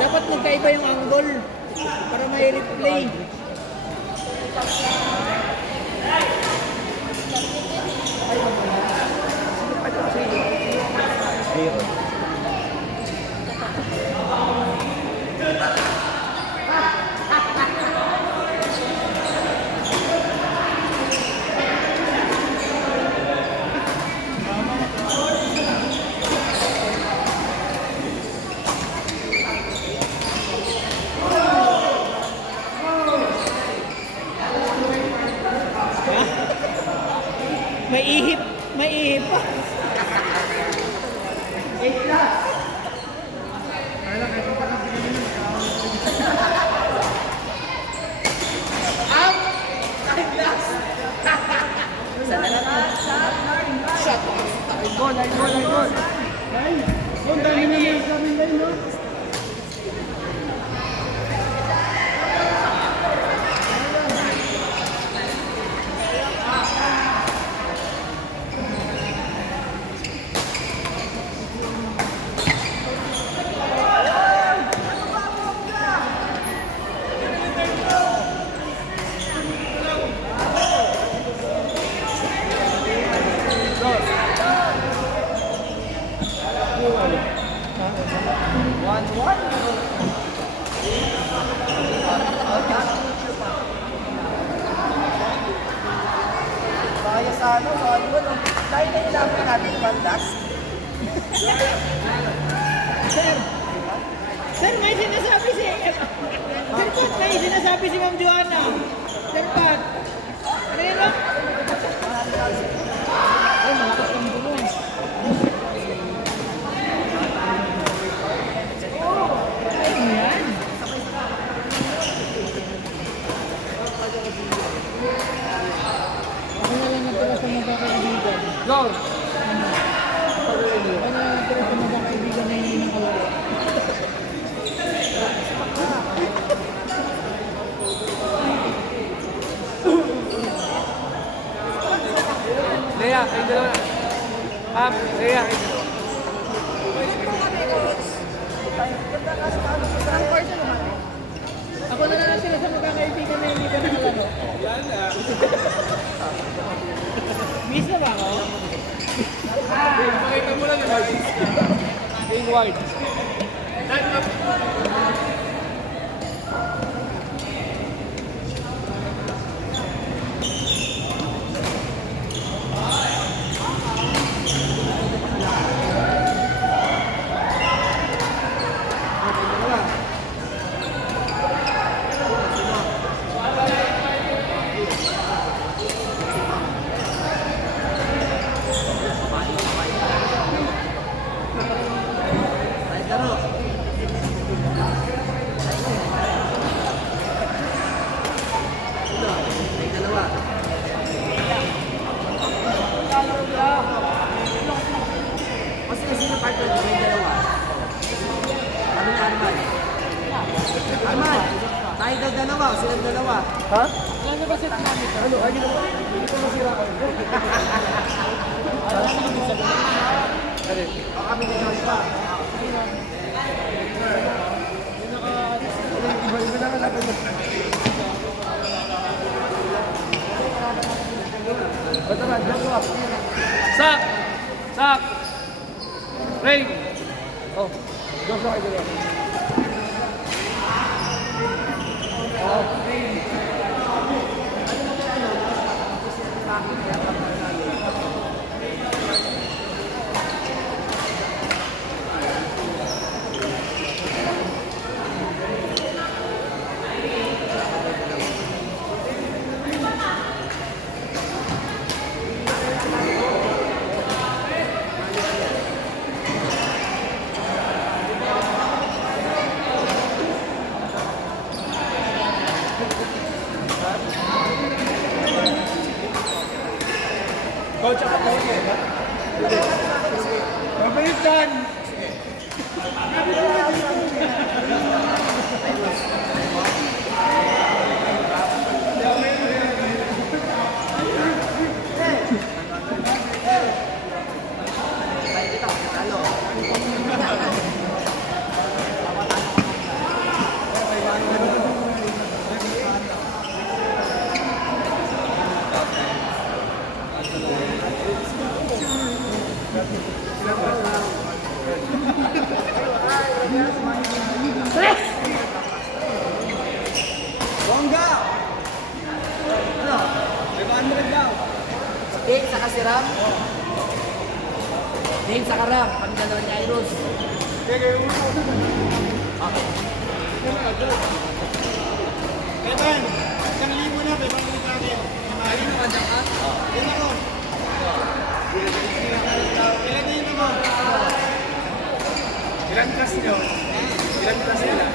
Dapat magkaiba yung angle para may replay. May ihip pa. Kaya sa ano, dahil nahilapin natin yung bandas. Sir, may sinasabi si... Sir Pat, may sinasabi si Ma'am Joanna. Sir Pat. Ano yun, no? Ay, malakas ang bulo. Ay, yan. Ako na lang natira sa magkakaibigan. Go! Ako na lang natira sa magkakaibigan na hindi nakalaro. Lea, kayo dalawa. Lea, kayo dalawa. Ako na lang sila sa magkakaibigan na hindi ka nakalaro. Miss na ba ako? Pakita mo lang yung artist. Being wide. Tayo daw dalawa, silang dalawa. Ha? Ano ba sila namin? Ano? Ay, hindi ko masira ko. Kami din ang iba. Iba na nga natin. Bata na, dyan ko. Sak! Sak! Ring! Oh, Diyos na kayo. Bongga! Ano? 500 daw. Dave sa kasiram. Dave sa karam. Kami dalawa ni Iros. Evan, 1,000 na, 500 tayo. Ayun na, kanyang ka? Yun ako. Ilan na yun ako? Ilan class nyo? Ilan class nila?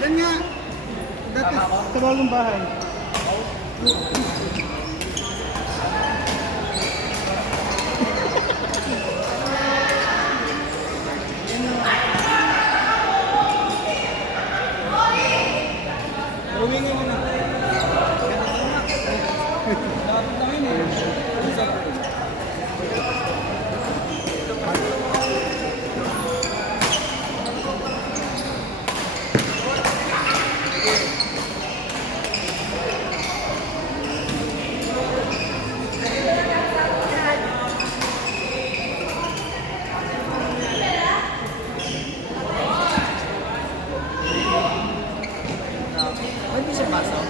Yan nga. Dati sa bagong bahay. Humingi mo na. Dapat na yun eh. Pwede siya pasok.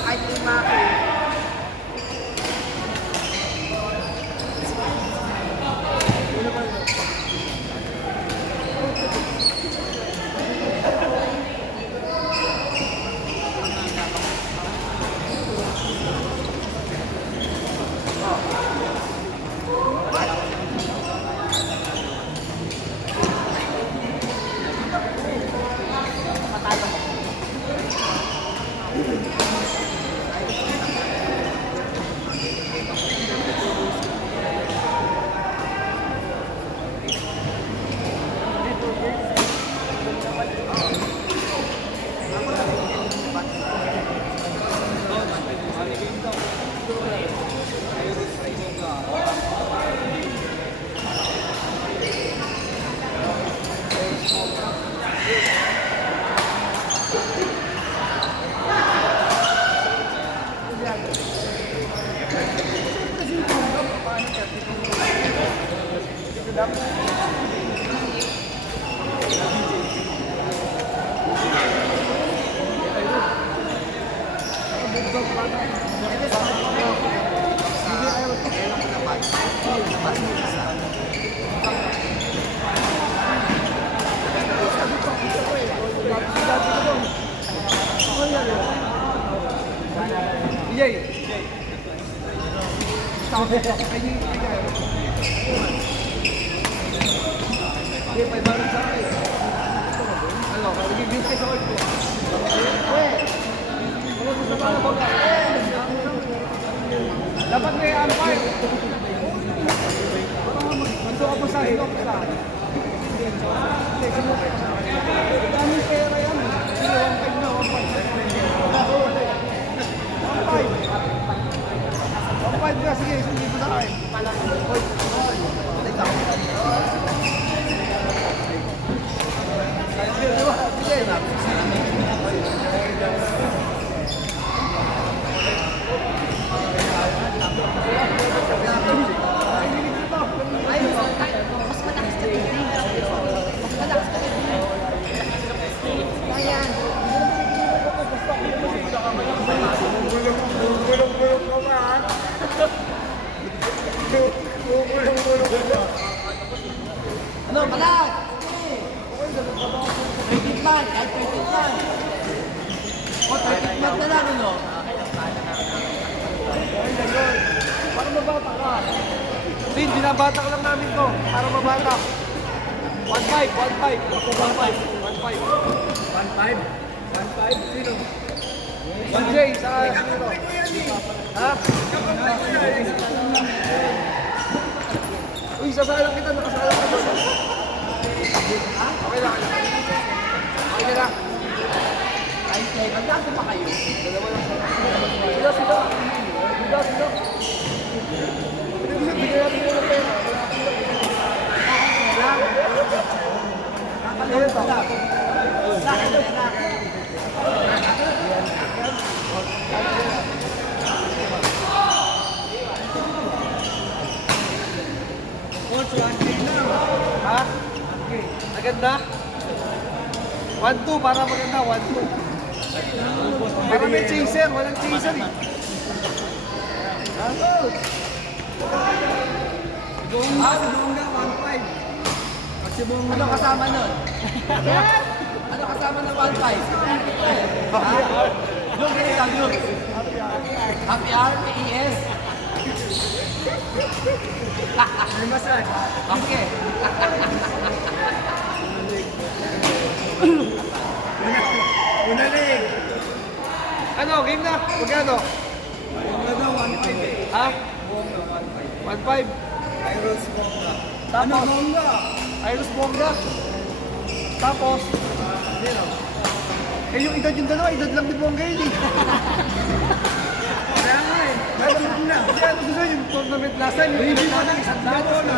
Kahit lima ako. Ano, magiging kayo sa oil ko. Wala mo sa mga baga. Dapat may umpire. Manto ako sa hilok sa. Daming pera yan. Sino 1.5 na 1.5 na, sige, hindi ko sa akin. Ano, malag? Credit man, kahit credit man. O, 30 man na lang, ano? Para mabata ka. Sin, binabatak lang namin to. Para mabata. 1.5, 1.5. 1.5. Sino? 1J sa sino? Ha? Uy, sasalang kita, nakasalang ka doon. Okay lang. Okay lang. Ay, magkano pa kayo? Dalawa lang sa... Sila. Bigyan natin mo ng pera. Nakalimutan pa lang. Ha? Maganda? 1-2 para maganda, 1-2. Para may chaser, walang chaser eh. Sigongga, 1.5. Ano kasama nun? Ano kasama ng 1.5? Yung ganito yun. Happy hour, PES. Limasan. Okay. Unalig. Ano, game na? Magkano? Magkano, 1.5. Ha? 1.5. Iros Bonga. Ano, Bonga? Iros Bonga. Tapos? Eh, yung edad yung dalawa, edad lang ni Bonga yun eh. Kaya nga eh. Nagulog na. Kaya ano gusto yung tournament lasan, yung edad natin, isang dato na.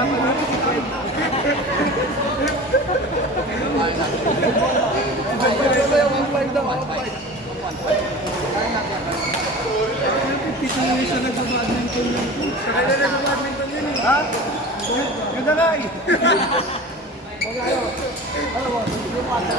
Pituloy siya nag-badminton yun. Kaya nag-badminton yun eh. Ha? Yun na nga eh. Huwag kayo. Ano mo? Yung mga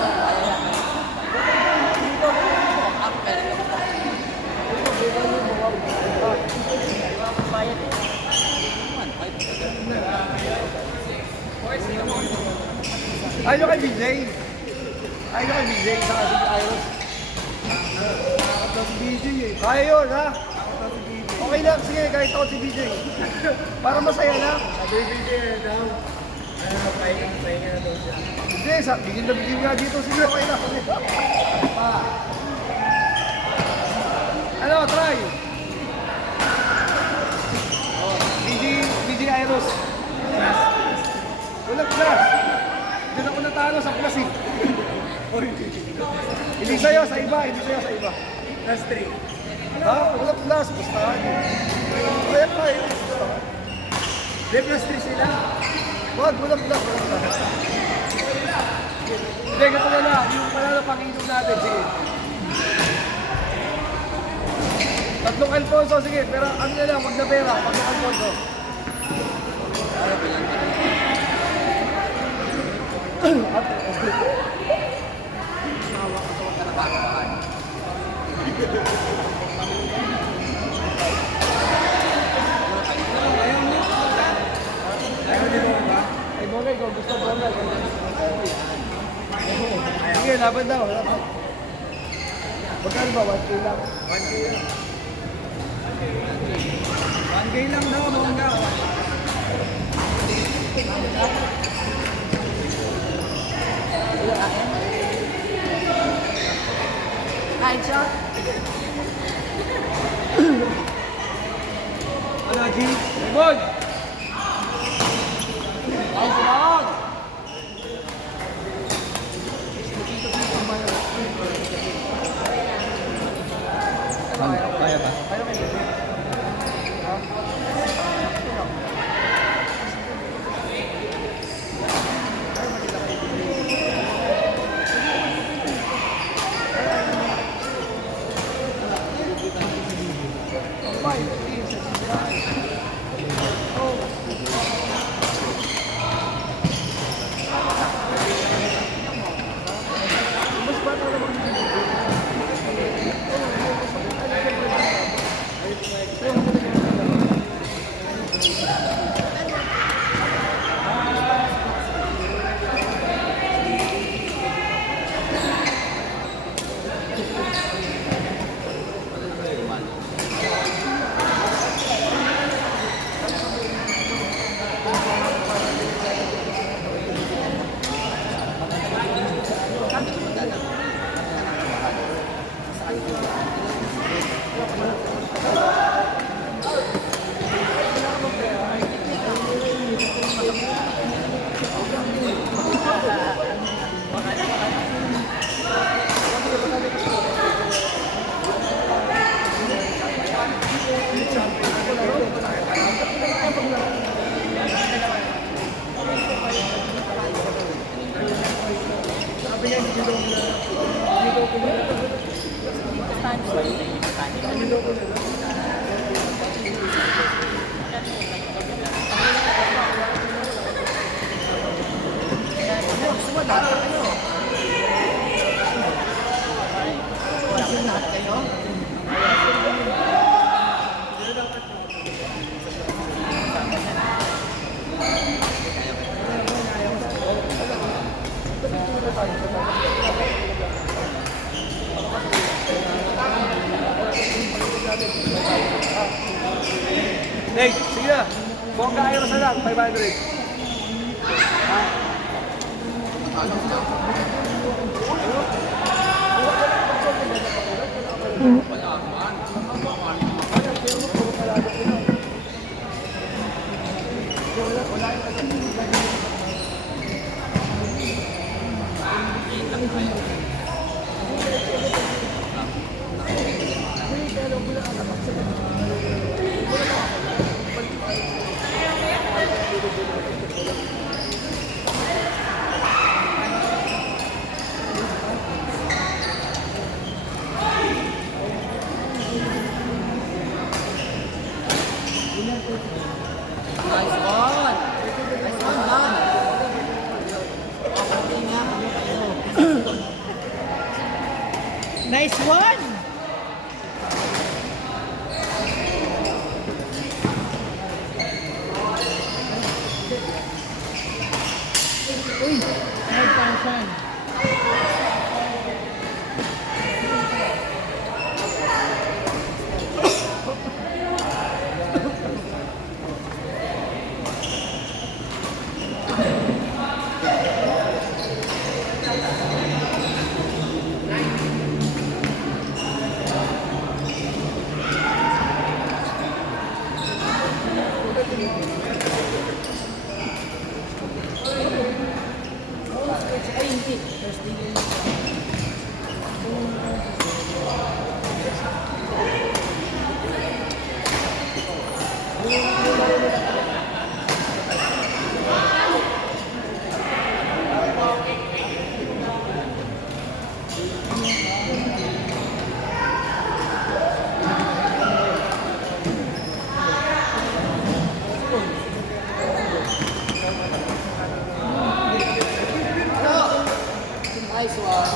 ayaw kay BJ. Ayaw kay BJ sa kasi Iros. Ako si BJ eh. Kaya yun ha? Okay lang, sige kahit ako si BJ. Para masaya lang. Sabi BJ daw. Pahinga na daw siya. Hindi, bigyan nga dito. Sige, okay lang. Ano, try. BJ Iros. Walang plus. Doon ako natalo sa plus eh. Hindi sa'yo, sa iba. Plus 3. Ha? Walang plus. Basta. Kaya pa eh. Hindi, plus 3 sila. Wag, walang plus. Hindi, gato na lang. Yung panalo pang-inom natin. Sige. Tatlong Alfonso, sige. Pero ano na lang, wag na pera. Tatlong Alfonso. Ay, Bongay, kung gusto Bongay. Sige, laban daw. Magkano ba? 1K lang. 1K lang daw, Bongga. side shot. Ano, G? Good! Nice one. Kaya ba? Nate, sige na. Bongga Iros na lang, 500. Nice one. Nice one, man. Okay nga. Nice one! Uy! 5,000. Nice one.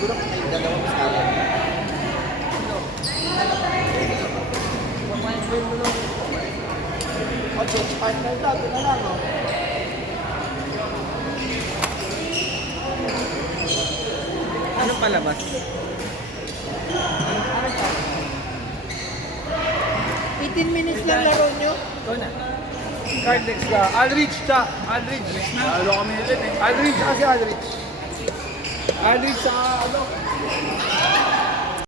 Siguro kung may dalawang sala. O, change partner daw. Ito na lang, oh. Ano palabas? 18 minutes lang laro nyo. Ikaw na. Card next ka. Aldridge ta. Aldridge. Lalo kami ulit eh. Aldridge kasi Aldridge. Aldridge sa ano?